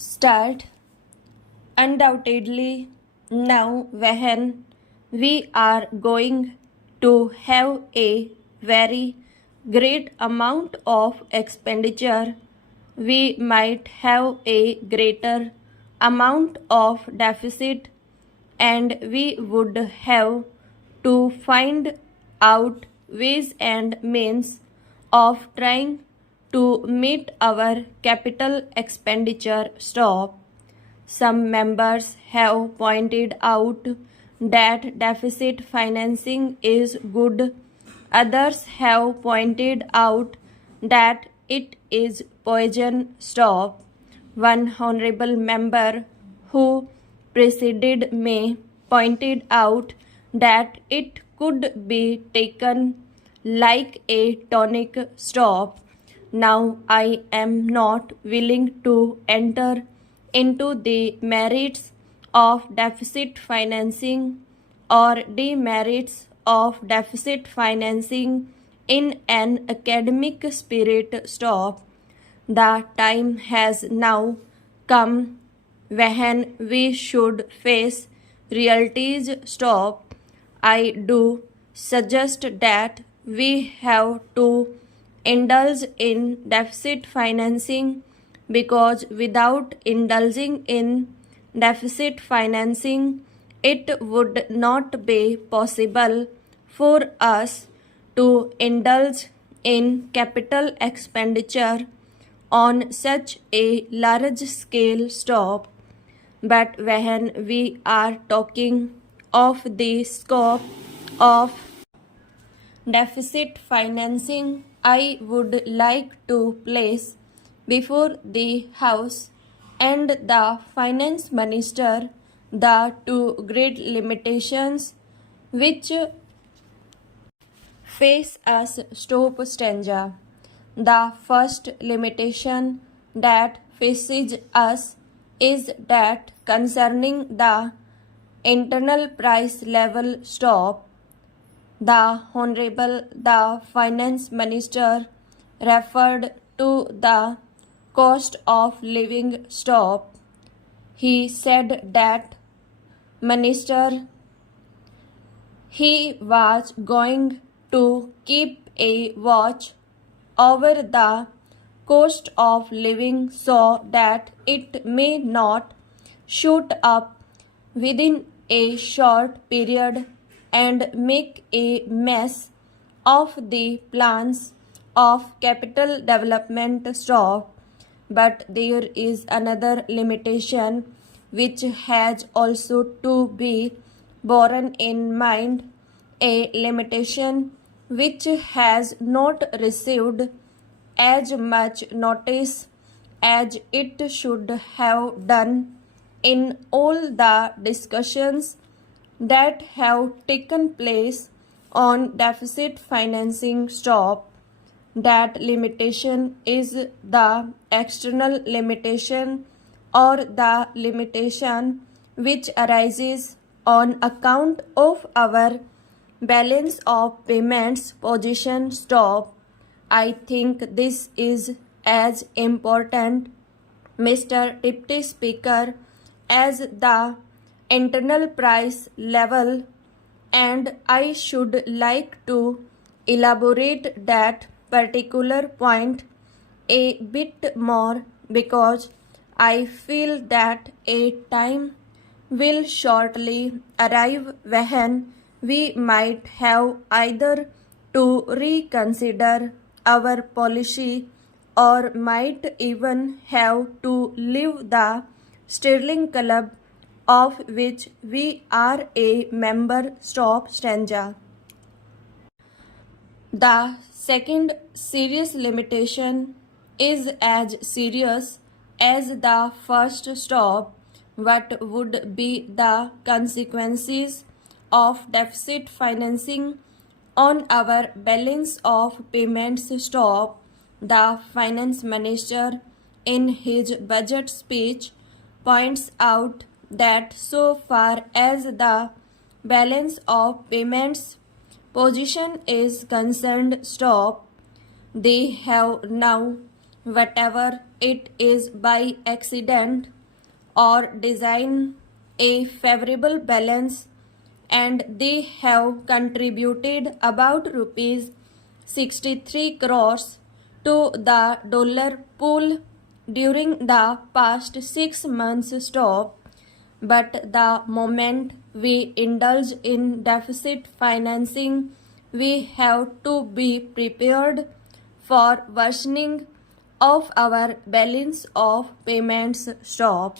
start. Undoubtedly, now when we are going to have a very great amount of expenditure, we might have a greater amount of deficit, and we would have to find out ways and means of trying to meet our capital expenditure stop. Some members have pointed out that deficit financing is good. Others have pointed out that it is poison. Stop. One honorable member who preceded me pointed out that it could be taken like a tonic. Stop. Now I am not willing to enter into the merits of deficit financing or demerits of deficit financing in an academic spirit. Stop. The time has now come when we should face realities. Stop. I do suggest that we have to indulge in deficit financing because without indulging in deficit financing, it would not be possible for us to indulge in capital expenditure on such a large scale. Stop. But when we are talking of the scope of deficit financing, I would like to place before the House and the Finance Minister the two great limitations which face us. Stop stanza. The first limitation that faces us is that concerning the internal price level. Stop. The Honorable the Finance Minister referred to the cost of living. Stop. He said that Minister he was going to keep a watch over the cost of living so that it may not shoot up within a short period and make a mess of the plans of capital development. Stop. But there is another limitation which has also to be borne in mind, a limitation which has not received as much notice as it should have done in all the discussions that have taken place on deficit financing. Stop. That limitation is the external limitation or the limitation which arises on account of our balance of payments position. Stop. I think this is as important, Mr. Deputy Speaker, as the internal price level, and I should like to elaborate that particular point a bit more because I feel that a time will shortly arrive when we might have either to reconsider our policy or might even have to leave the Sterling Club of which we are a member. Stop stanza. The second serious limitation is as serious as the first. Stop. What would be the consequences of deficit financing on our balance of payments? Stop. The Finance Minister in his budget speech points out that so far as the balance of payments position is concerned. Stop. They have now whatever it is by accident or design, a favorable balance, and they have contributed about rupees 63 crores to the dollar pool during the past 6 months. Stop. But the moment we indulge in deficit financing, we have to be prepared for worsening of our balance of payments. Stop.